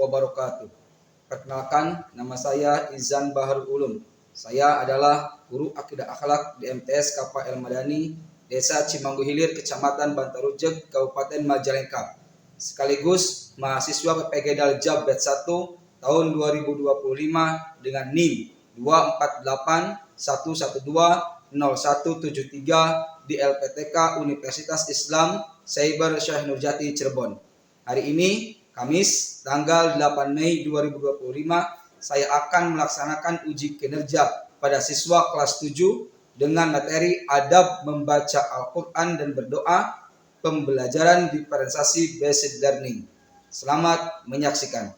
wabarakatuh. Perkenalkan, nama saya Izan Baharul Ulum. Saya adalah guru akidah akhlak di MTS Kapa El Madani, Desa Cimanggu Hilir, Kecamatan Bantarujeg, Kabupaten Majalengka. Sekaligus mahasiswa PPG Daljab Batch 1 tahun 2025 dengan NIM 24811200173 di LPTK Universitas Islam Cyber Syekh Nurjati Cirebon. Hari ini Kamis tanggal 8 Mei 2025 saya akan melaksanakan uji kinerja pada siswa kelas 7 dengan materi adab membaca Al-Quran dan berdoa, pembelajaran diferensiasi basic learning. Selamat menyaksikan.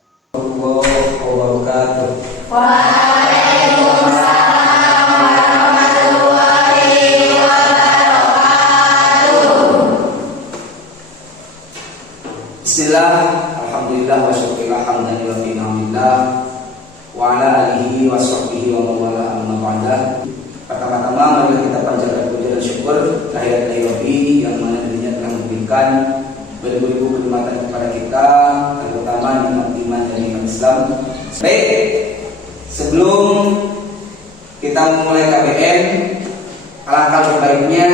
Bismillah, alhamdulillah wa syukurillah hamdan wa bihamdillah wa ala alihi wa sahbihi wa mawala amma ba'da. Pertama-tama mari kita panjatkan puji dan syukur kehadirat Ilahi yang mana dirinya telah memberikan beribu-ribu kenikmatan kepada kita, terutama nikmat iman dan nikmat Islam. Baik, sebelum kita memulai KBM, alangkah baiknya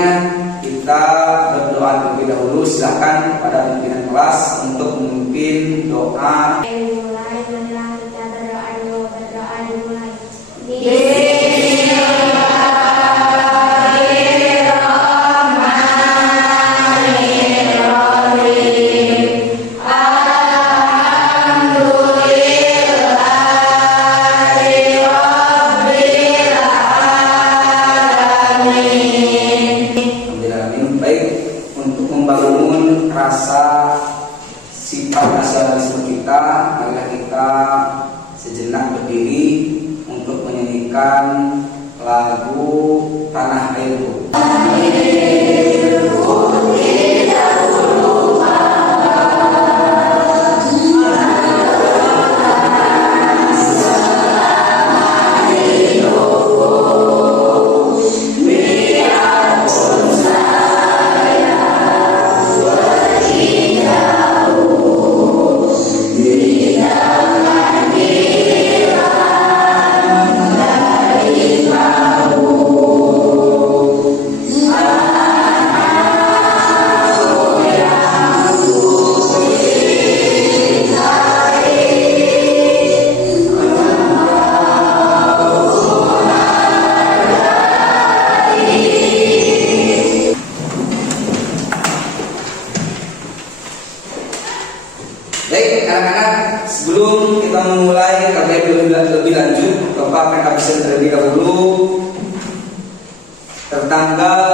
kita berdoa terlebih dahulu. Silakan pada pimpinan kelas untuk memimpin doa. Membangun rasa sifat nasionalisme kita, marilah kita sejenak berdiri untuk menyanyikan lagu Tanah Airku. Baik anak-anak, sebelum kita memulai KBM lebih lanjut, Bapak akan absen terlebih dahulu tertanggal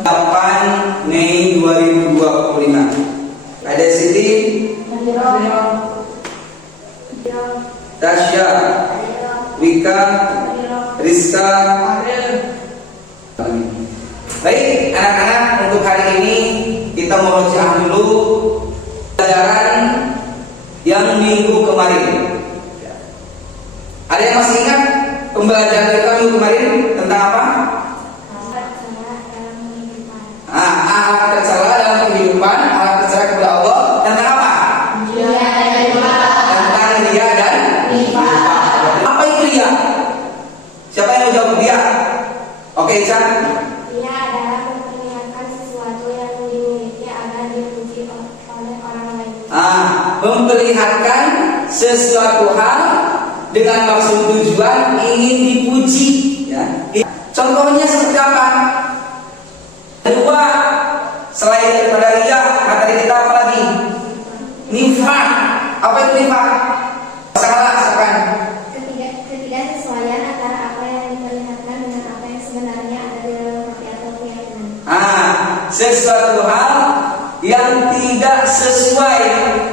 8 Mei 2025. Ada Siti, Tasya, Wika, Rizka. Baik anak-anak, untuk hari ini kita memurojaah dulu pelajaran yang minggu kemarin. Ada yang masih ingat pembelajaran kita minggu kemarin tentang apa? Alat tercela dalam kehidupan, alat tercela kepada Allah. Tentang apa? Tentang ria dan nifaq. Apa itu ria? Siapa yang mau jawab ria? Oke, Ica. Ria adalah memperlihatkan sesuatu yang dimiliki agar dipuji oleh orang lain. Memperlihatkan sesuatu hal dengan maksud tujuan ingin dipuji, ya. Contohnya seperti apa? Kedua, selain daripada ria, materi kita apa lagi? Nifaq. Apa itu nifaq? Salah, silakan. Ketidaksesuaian antara apa yang diperlihatkan dengan apa yang sebenarnya ada di dalam hati atau keyakinan. Sesuatu hal yang tidak sesuai,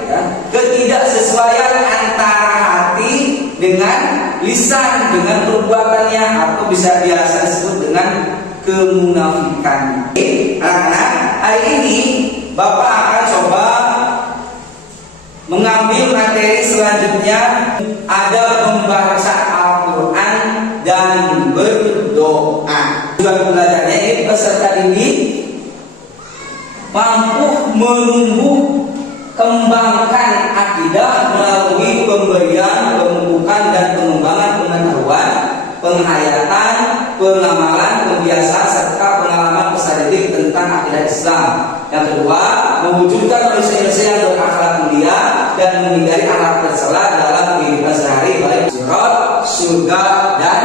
ya, ketidaksesuaian antara hati dengan lisan, dengan perbuatannya, atau bisa biasa disebut dengan kemunafikan. Anak-anak, hari ini Bapak akan coba mengambil materi selanjutnya, ada membaca Al-Quran dan berdoa. Tujuan belajarnya ini peserta didik mampu menumbuh kembangkan akidah melalui pemberian, pemupukan dan pengembangan pengetahuan, penghayatan, pengamalan, pembiasaan serta pengalaman peserta didik tentang akidah Islam. Yang kedua, mewujudkan manusia-manusia yang berakhlak mulia dan menghindari akhlak tercela dalam kehidupan sehari baik sirat, surga dan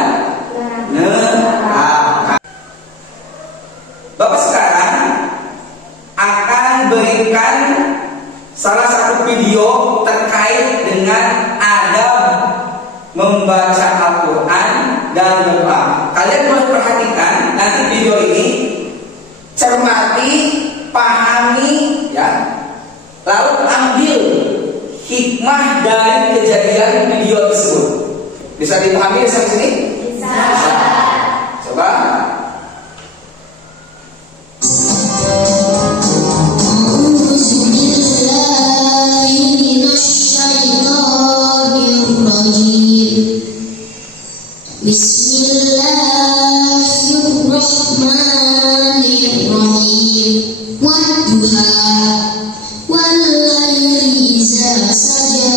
neraka. Bapak sekarang akan berikan salah satu video terkait dengan adab membaca Al-Quran dan doa. Kalian boleh perhatikan nanti video ini, cermati, pahami, ya. Lalu ambil hikmah dari kejadian video tersebut. Bisa dipahami sampai sini? Bisa. Coba. Bismillahirrahmanirrahim. Wadduha wallaili idza saja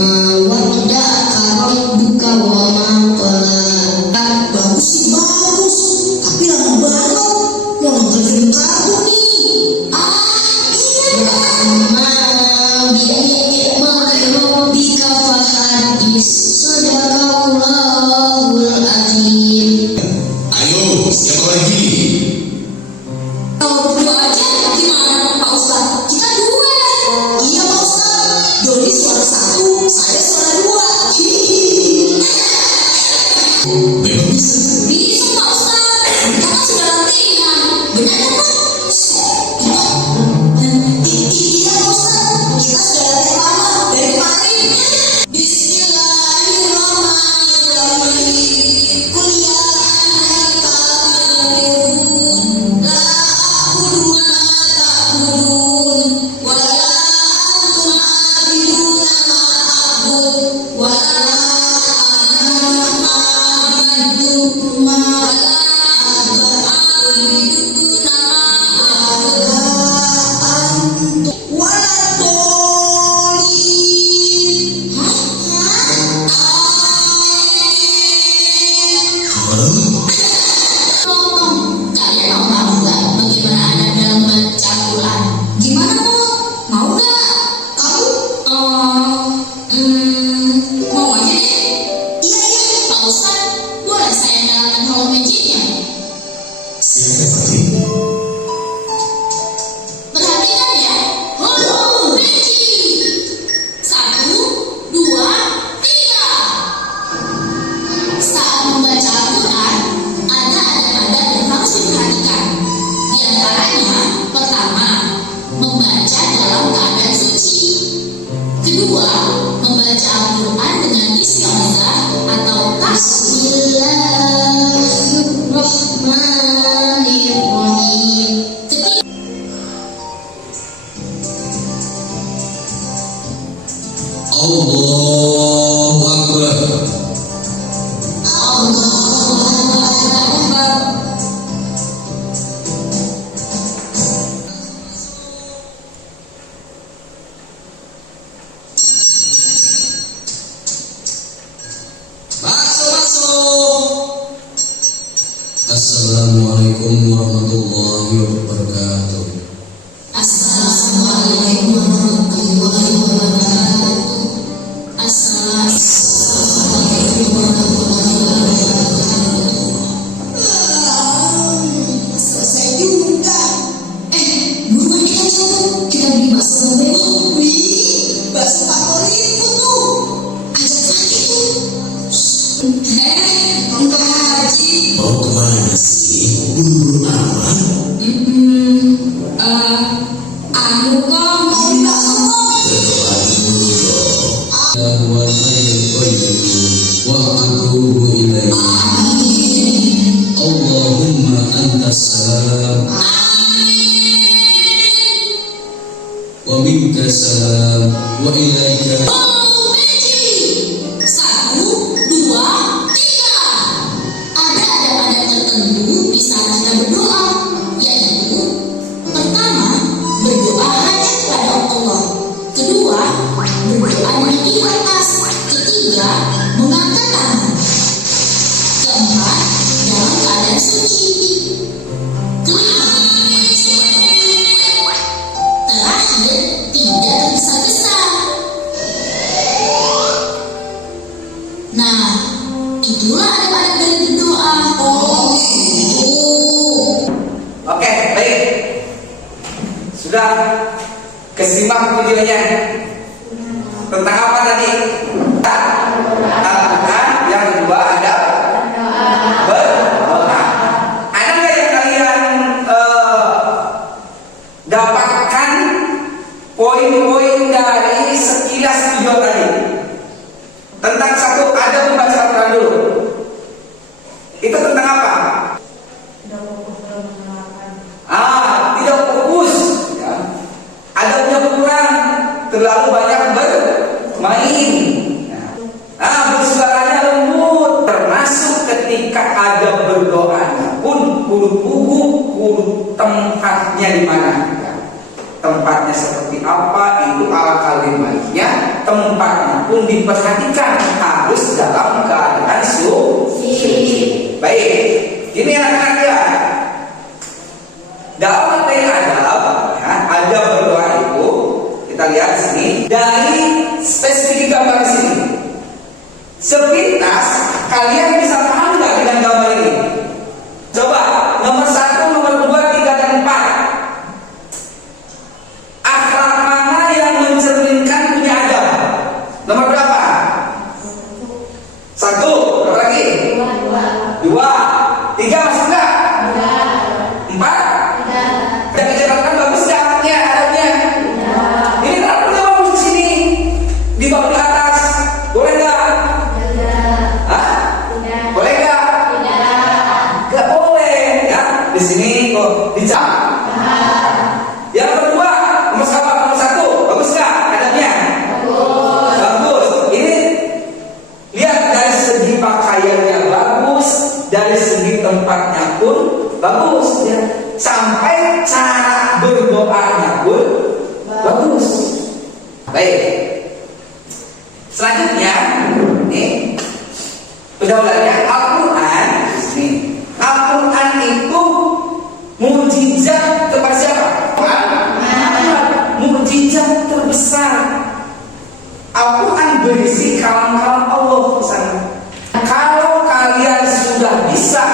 ma wadda'aka rabbuka wa ma qala. Bagus sih bagus, tapi lama banget. Mau nonton kartun nih. Ya amma bi'ni'mati rabbika fahadis. Sadaqallahul azim. Ayo, siapa lagi? Kalau berdua aja gimana Pak Ustadz? Kita dua. Iya Pak Ustadz. Doni suara satu, saya suara dua. Memang bisa. Bisa Pak Ustadz. Kita kan sudah latihan. Benar kan Pak? Iya Pak Ustadz. Kita sudah latihan lama dari kemarin. Bismillahirrahmanirrahim. Kuliah Allahu Akbar. Masuk. Assalamualaikum warahmatullahi wabarakatuh. Assalamualaikum warahmatullahi wabarakatuh. Assalamualaikum warahmatullahi wabarakatuh. Selesai juga. Buruan kita jatuh. Kita beli bakso bebek. Wih, bakso favoritku tuh. Ajak lagi tuh. Enggak Haji. Mau kemana sih? Buru amat. Anu kok mau beli bakso kok. Berdoa dulu dong. Wa khairul qayyum wa atubu ilaih. Allahumma antas salam wa minka salam wa ilaika. Satu, dua, tiga. Ada adab-adab tertentu di saat kita berdoa, yaitu pertama, berdoa hanya kepada Allah. Kedua, berdoa dengan ibadah Ketiga, mengangkat tangan. Keempat, dalam keadaan suci. Kelima, terakhir, tidak tergesa-gesa. Nah, itulah adab-adab dari berdoa. Oke, baik. Sudah kesimak videonya. Tentang apa tadi? Al-Quran. Yang kedua ada berdoa. Ada nggak yang kalian dapatkan poin-poin dari sekilas video tadi? Tentang satu, ada membaca Al-Quran dulu. Itu tentang apa? Tidak fokus, ya. Adabnya kurang, terlalu banyak bermain. Bersuaranya lembut, termasuk ketika ada berdoanya pun kudu tempatnya di mana. Ya. Tempatnya seperti apa, itu alangkah lebih baiknya. Tempatnya pun diperhatikan, harus dalam keadaan suci. Baik, ini anak-anak ya. Dalam materi adab, ya, ada berdoa itu kita lihat sini dari spesifik gambar di sini. Sepintas kalian bisa paham nggak dengan gambar ini? Coba nomor 1, nomor 2, 3, dan 4. Akhlak mana yang mencerminkan punya adab? Nomor berapa? 1. Berapa lagi? 2. 3 masuk nggak? 4. Dan dicatatkan bagus nggak adabnya? Ini kenapa nggak bagus di sini? Di bawah di atas, boleh nggak? Boleh nggak? Nggak boleh, ya. Di sini dicatat. Yang kedua, nomor 1, bagus nggak adabnya? Bagus. Ini lihat dari segi pakaiannya bagus, dari segi tempatnya pun bagus, ya. Sampai cara berdoanya pun bagus. Baik. Selanjutnya, nih pendahuluannya Al-Quran. Al-Quran itu mukjizat kepada siapa? Mukjizat terbesar. Al-Quran berisi kalam-kalam Allah di sana. Kalau kalian sudah bisa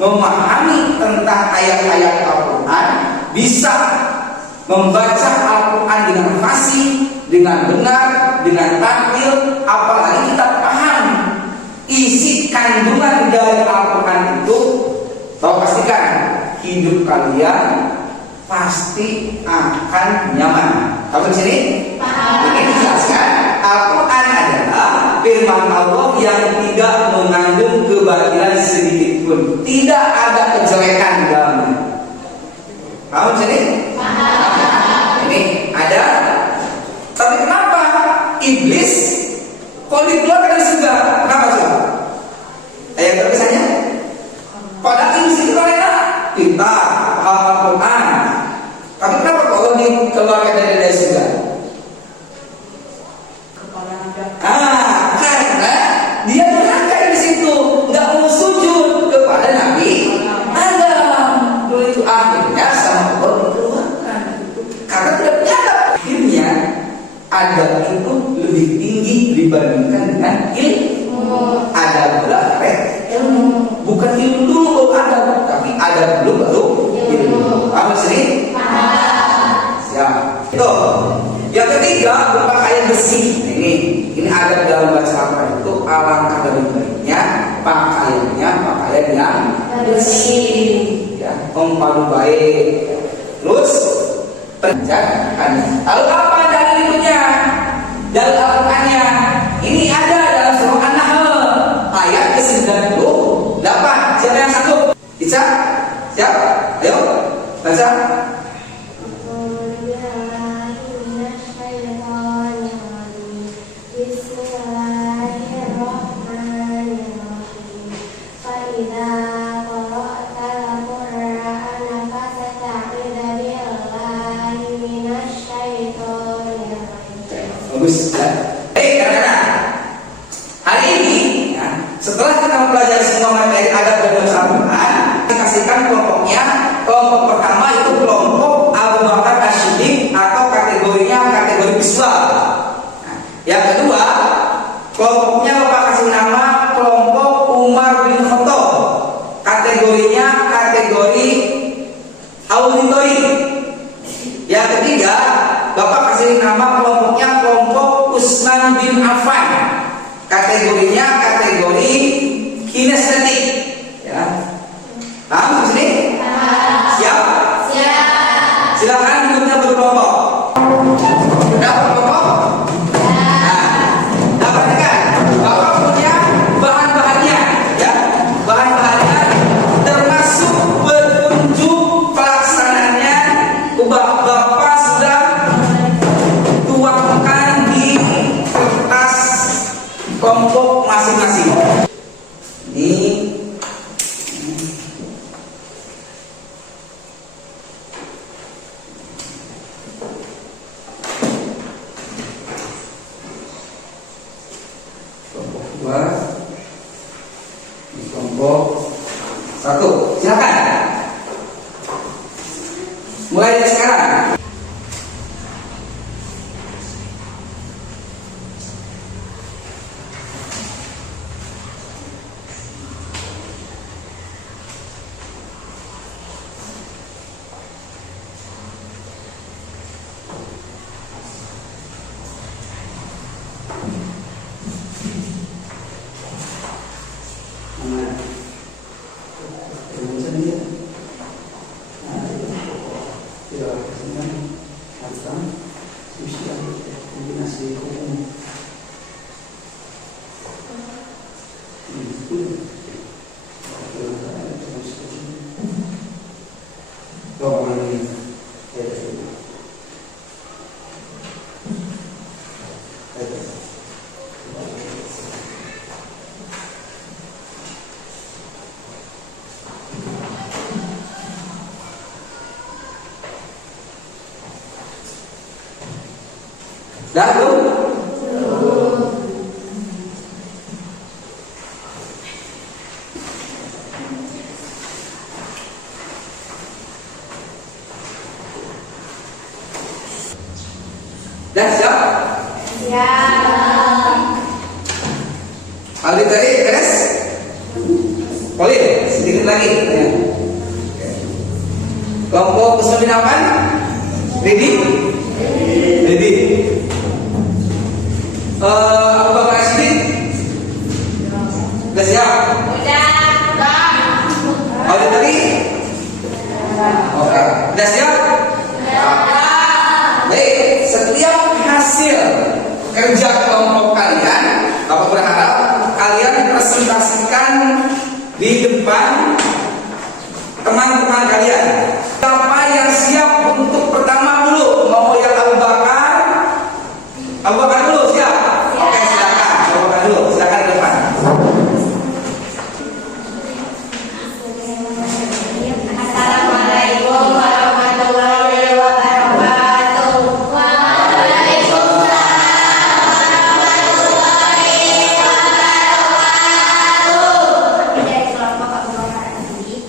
memahami tentang ayat-ayat Al-Quran, bisa membaca Al-Quran dengan fasih, dengan benar, dengan tampil, apalagi kita paham isi kandungan dari Al-Quran itu, tahu pastikan hidup kalian pasti akan nyaman. Kamu di sini? Ini dijelaskan Al-Quran adalah firman Allah yang tidak mengandung kebatilan sedikit pun, tidak ada kejelekan dalamnya. Kamu di sini? Ini ada. Tapi kenapa iblis kalau dikeluarkan dari surga? Kenapa coba? Ayat terkisahnya? Padahal iblis itu mereka pintar, paham Al-Quran. Tapi kenapa kalau dikeluarkan dari surga? Karena dia durhaka di situ, nggak mau sujud kepada Nabi Adam. Dulu itu akhirnya sama Allah dikeluarkan. Karena tidak punya adab. Akhirnya adab itu lebih tinggi dibandingkan dengan ilmu. Adab belajar ilmu, bukan ilmu dulu baru adab, tapi adab dulu baru ilmu. Paham sini? Siap. Itu. Yang ketiga, berpakaian bersih. Ini adab dalam baca Al-Quran itu alangkah lebih baiknya pakaiannya pakaian yang bersih, ya, mempadu baik. Terus penjagaan. Lalu apa dalil itunya? Dalil Al-Qurannya ini ada dalam surah An-Nahl ayat ke-98. Siapa yang satu? Bisa? Siap? Ayo baca. Bagus ya. Karena ketiga, Bapak kasih nama kelompoknya kelompok Utsman bin Affan. Kategorinya kategori kinestetik. Ya. Paham di sini? Siap? Siap. Silakan duduknya berkelompok. Sudah berkelompok? Nah, perhatikan, Bapak punya bahan-bahannya, ya. Bahan-bahannya termasuk petunjuk pelaksanaannya. Bapak sudah tuangkan di kertas kelompok masing-masing. Ini kelompok 2, ini kelompok 1. Silakan. Mulai dari sekarang. Dah belum? Dah siap? Siap. Aldi tadi beres? Boleh? Sedikit lagi. Ya. Kelompok Utsman bin Affan? Ready? Ready. Abu Bakar Siddiq? Sudah siap? Udah. Aldi tadi? Oke. Sudah siap? Baik, setiap hasil kerja kelompok kalian, Bapak berharap kalian presentasikan di depan teman-teman kalian. Siapa yang siap untuk pertama dulu? Mau yang Abu Bakar? Abu Bakar dulu siap? Oke, silakan. Abu Bakar dulu, silakan ke depan. Assalamualaikum warahmatullahi wabarakatuh. Waalaikumsalam warahmatullahi wabarakatuh. Kami dari kelompok Abu Bakar Siddiq,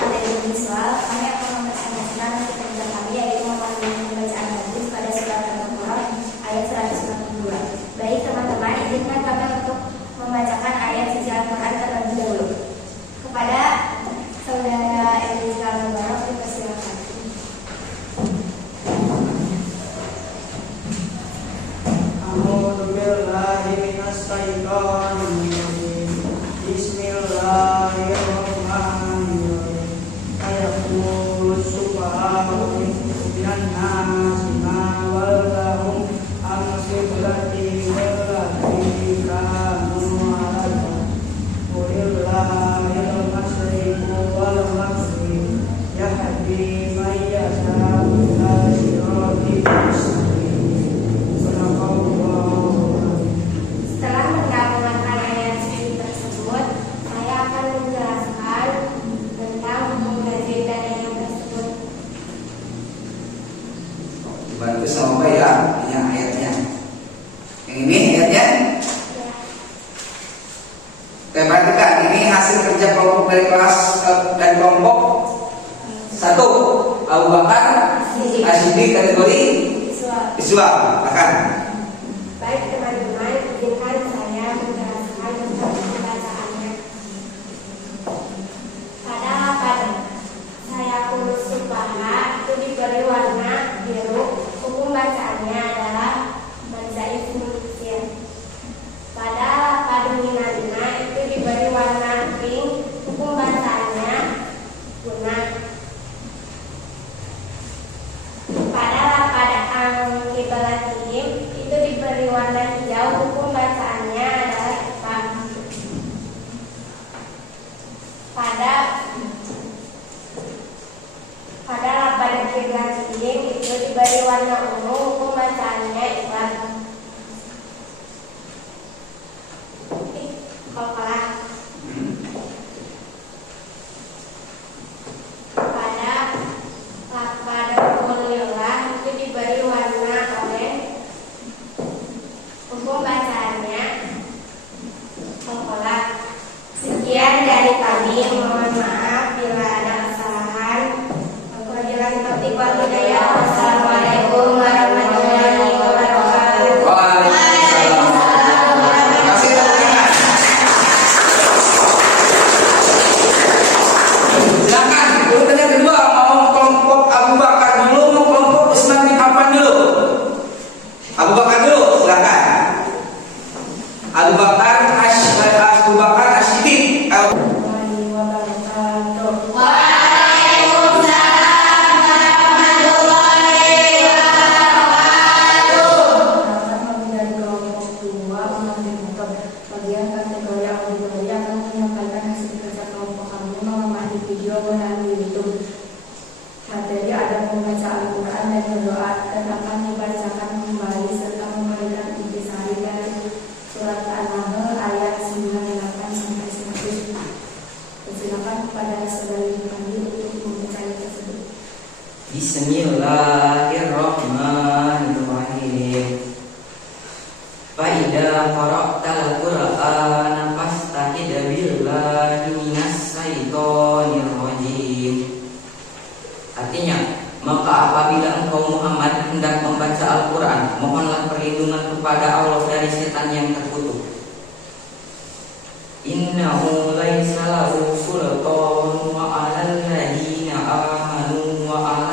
kategori visual, kami akan mempresentasikan kerja kami yaitu memandu pembacaan hadis pada surat Al-Quran ayat 192. Baik teman-teman, izinkan kami untuk membacakan ayat suci Al-Quran terlebih dahulu. Kepada Saudara Elisa Al-Mubarak dipersilakan. A'udzu billahi minasy syaithanir rajim. Bismillahirrahmanirrahim. Ayaqulu subhanahu minan nasi ma walahum an qiblati wallati kanu 'alaiha. Qulillahil masyriqu wal maghrib yahdi man yasha'u ila siratin mustaqim. Setelah mendengarkan ayat suci tersebut, saya akan menjelaskan tentang mengkaji dan ayat tersebut. Bantu sama Pak ya, ini ayatnya. Yang ini ayatnya. Oke, perhatikan, ini hasil kerja kelompok dari kelas dan kelompok 1 Abu Bakar Siddiq kategori visual. Akan. Baik teman-teman, izinkan saya menjelaskan tentang pembacaannya. Pada halaman saya kurus subaha itu diberi warna biru diberi warna ungu, hukum bacaannya iklan. Kolkolah. Pada hukum lillah itu diberi warna oranye, hukum bacaannya kolkolah. Sekian dari kami, mohon maaf bila ada kesalahan. Wabillahi taufiq wal hidayah. Wassalamualaikum warahmatullahi wabarakatuh. Waalaikumsalam. Kasih tepuk tangan. Silakan. Urutan yang kedua, mau kelompok Abu Bakar dulu, mau kelompok Utsman bin Affan dulu. Abu Bakar dulu, silakan. Abu Bakar As-Siddiq. Warahmatullahi wabarakatuh. Pertama dari kelompok 2 menentukan bagian kategori auditori akan menyampaikan hasil kerja kelompok kami mengamati video melalui YouTube. Materi ada membaca Al-Quran dan berdoa dan akan dibacakan kembali serta memberikan intisari dari surat An-Nahl ayat 98 sampai 100. Silakan kepada saudari Pandi untuk membaca ayat tersebut. Bismillahirrahmanirrahim. Fa idza qara'tal Qur'ana fasta'id billahi minas syaitonir rajim. Artinya, maka apabila engkau Muhammad hendak membaca Al-Quran, mohonlah perlindungan kepada Allah dari setan yang terkutuk. Innahu laisa lahu sultanun 'alal ladzina amanu wa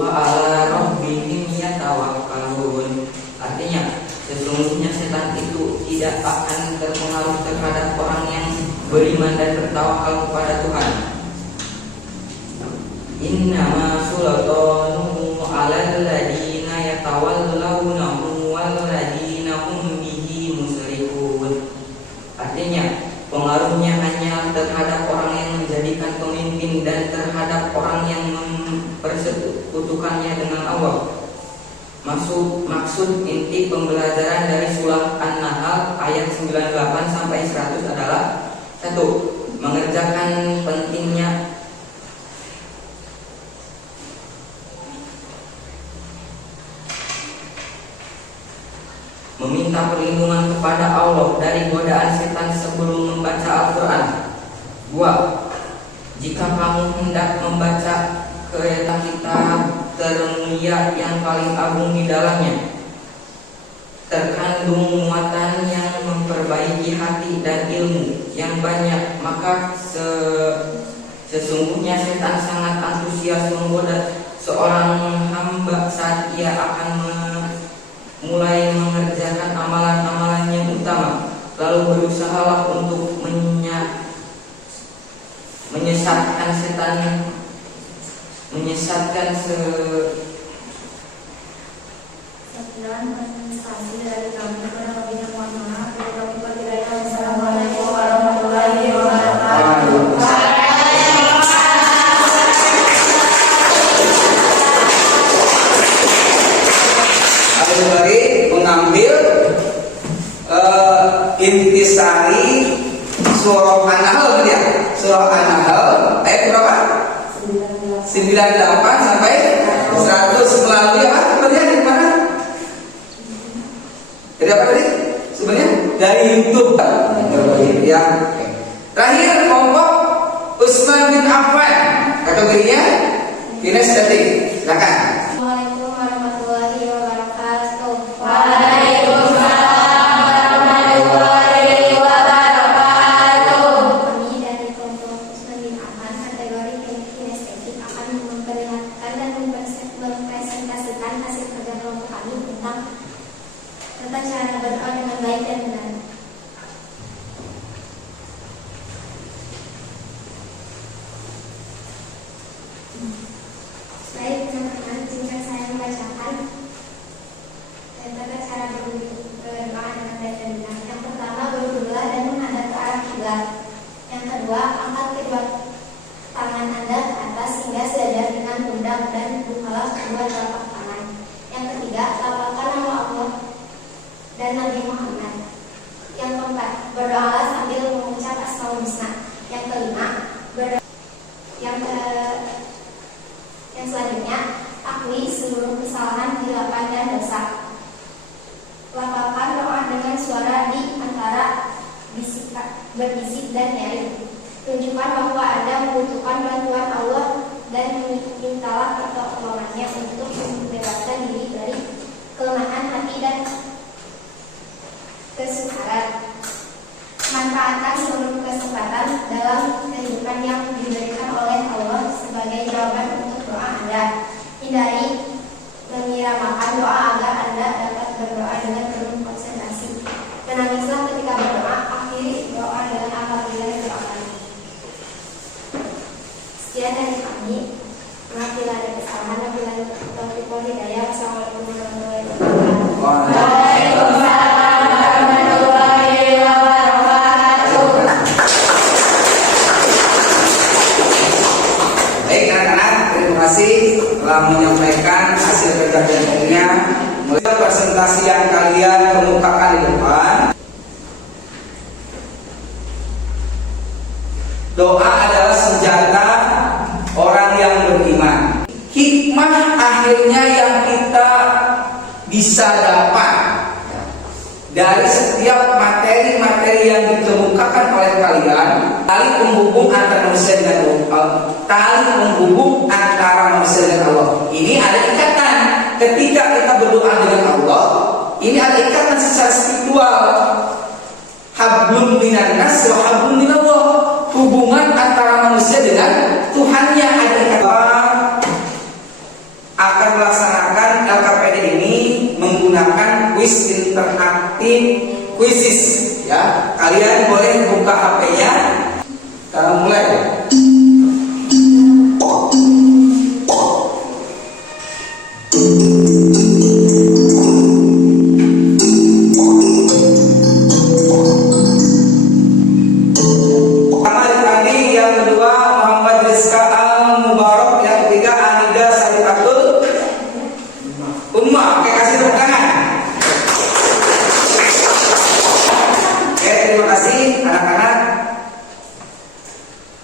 'ala rabbihim yatawakkalun. Artinya, sesungguhnya setan itu tidak akan terpengaruh terhadap orang yang beriman dan bertawakal kepada Tuhan. Innama sultanuhu 'alal ladzina yatawallawnahu wal ladzina hum bihi musyrikun. Artinya, pengaruhnya hanya terhadap orang yang menjadikan pemimpin dan terhadap orang yang mempersekutukannya dengan Allah. Maksud inti pembelajaran dari surah An-Nahl ayat 98 sampai 100 adalah: 1. Mengerjakan pentingnya meminta perlindungan kepada Allah dari godaan setan sebelum membaca Al-Quran. 2. Jika kamu hendak membaca kitab termulia yang paling agung di dalamnya, terkandung muatan yang memperbaiki hati dan ilmu yang banyak, maka sesungguhnya setan sangat antusias menggoda seorang hamba saat ia akan mulai mengerjakan amalan-amalan yang utama, lalu berusahalah untuk menyesatkan Sekian presentasi dari kami. Kurang lebihnya mohon maaf. Wassalamualaikum warahmatullahi wabarakatuh. Abu Bakar mengambil intisari surah An-Nahl, ya. Surah An-Nahl ayat berapa? 98 sampai 100 melalui apa? Sebenarnya di mana? Dari apa tadi? Sebenarnya dari YouTube. Ya. Oke. Terakhir kelompok Utsman bin Affan, kategorinya kinestetik. Silakan. Assalamualaikum warahmatullahi wabarakatuh. Kami dari kelompok Utsman bin Affan kategori kinestetik akan memperlihatkan dan mempresentasikan hasil kerja kelompok kami tentang cara berdoa dengan baik dan benar. Baik, teman-teman, izinkan saya membacakan tentang cara berdoa dengan baik dan benar. Yang pertama, berdoa dan menghadap ke arah kiblat. Yang kedua, angkat kedua tangan Anda ke atas hingga sejajar dan bukalah kedua telapak tangan. Yang ketiga, lafalkan nama Allah dan Nabi Muhammad. Yang keempat, berdoalah sambil mengucap Asmaul Husna. Yang kelima, yang selanjutnya, akui seluruh kesalahan, hilapan dan dosa. Lafalkan doa dengan suara di antara berbisik dan nyaring. Tunjukkan bahwa Anda membutuhkan bantuan Allah dan mintalah pertolongannya untuk membebaskan diri dari kelemahan hati dan kesukaran. Manfaatkan seluruh kesempatan dalam kehidupan yang diberikan oleh Allah sebagai jawaban untuk doa Anda. Hindari menyiramakan doa agar Anda dapat berdoa dengan penuh konsentrasi. Menangislah ketika berdoa. Akhiri doa dengan alhamdulillah doakan. Sekian dari kami. Maaf bila ada kesalahan. Wabillahi taufiq wal hidayah. Wassalamualaikum warahmatullahi wabarakatuh. Waalaikumsalam warahmatullahi wabarakatuh. Baik anak-anak, terima kasih telah menyampaikan hasil kerja kelompoknya. Mulai presentasi yang kalian kemukakan di depan. Doa adalah senjata orang yang beriman. Hikmah akhirnya yang kita bisa dapat dari setiap materi-materi yang dikemukakan oleh kalian, tali penghubung antara manusia dengan Allah, tali penghubung antara manusia dengan Allah. Ini ada ikatan. Ketika kita berdoa dengan Allah, ini ada ikatan secara spiritual. Hablum minan nas wa hablum minallah. Hubungan antara manusia dengan Tuhannya ada ikatan. Akan melaksanakan LKPD ini menggunakan kuis interaktif kuisis, ya. Kalian boleh buka HP-nya. Kita mulai.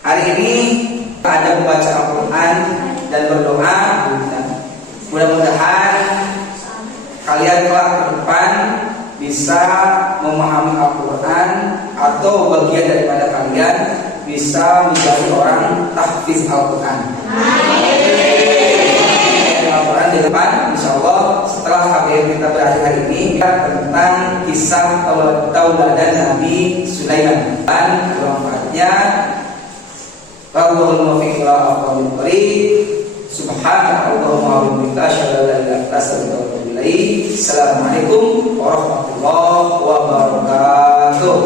Hari ini ada membaca Al-Quran dan berdoa. Mudah-mudahan kalian kelak ke depan bisa memahami Al-Quran atau bagian daripada kalian bisa menjadi orang tahfiz Al-Quran. Al-Quran di depan, insya Allah setelah KBM kita berakhir hari ini tentang kisah tauladan Nabi Sulaiman dan manfaatnya. Allahumma muwaffiq ila aqwamit thoriq. Subhanallahumma wa bihamdika asyhadu an la ilaha illa anta astaghfiruka wa atubu ilaik. Assalamualaikum warahmatullahi wabarakatuh.